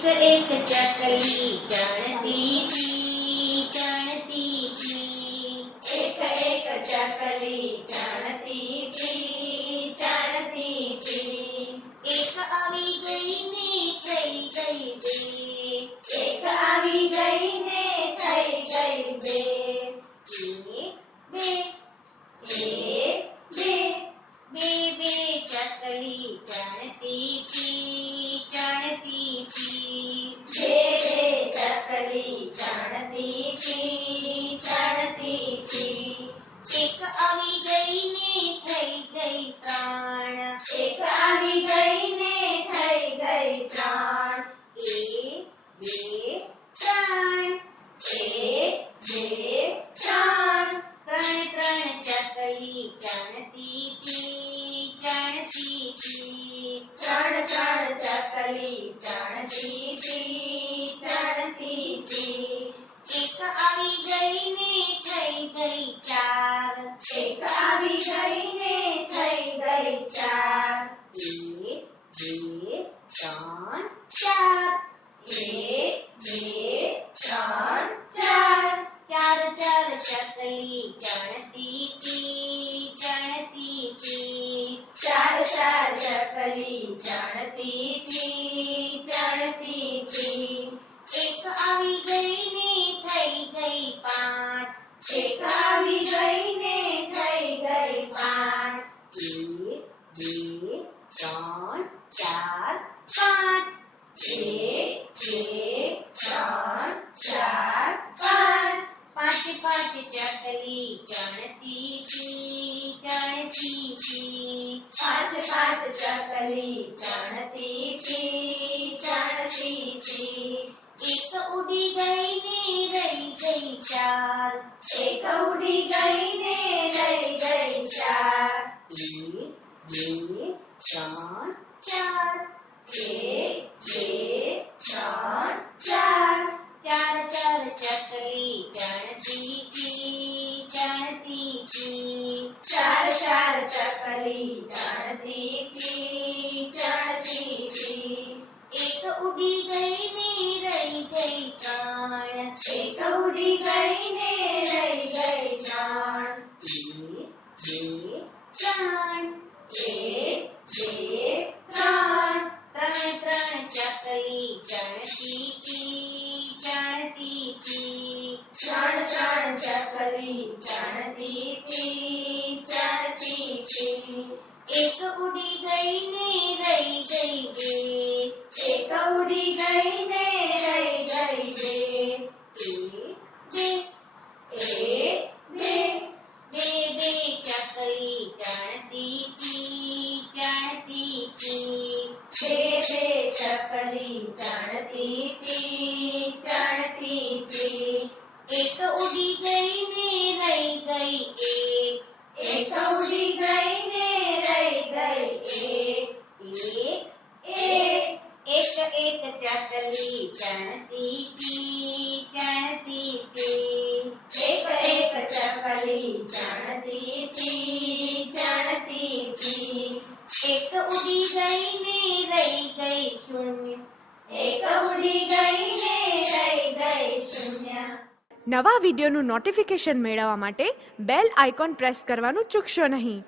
is the eighth એક આવી ગઈ ને થઈ ગઈ ત્રણ એક આવી ગઈ ને થઈ ગઈ ત્રણ એક બે ત્રણ એક બે ત્રણ ત્રણ ત્રણ ચકલી ચણતી હતી ચણતી હતી ત્રણ ત્રણ એક આવી ગઈ ને થઈ ગઈ ચાર એક બે ત્રણ ચાર એક બે ત્રણ ચાર ચાર ચાર ચકલી ચણતી હતી ચણતી હતી ચાર ચાર ચકલી ચણતી હતી ચણતી હતી એક આવી ગઈ ને થઈ ગઈ પાંચ એક चली जानती थी जानती थी। पास पास चकली जानती थी जानती थी। एक उड़ी गई ने रही गई चार एक उड़ी गई ने रही गई चार ये ये चार। चार ये એક ઉડી चकली चढ़ती थी चढ़ती थी। एक तो उड़ी गई ने रह गई एक तो उड़ी गई ने रह गई एक एक चकली चढ़ती थी चढ़ती थी। एक एक चकली चढ़ती थी चढ़ती थी। एक तो उड़ी गई ने નવા વિડીયોનું નોટિફિકેશન મેળવવા માટે બેલ આઇકોન પ્રેસ કરવાનું ચૂકશો નહીં.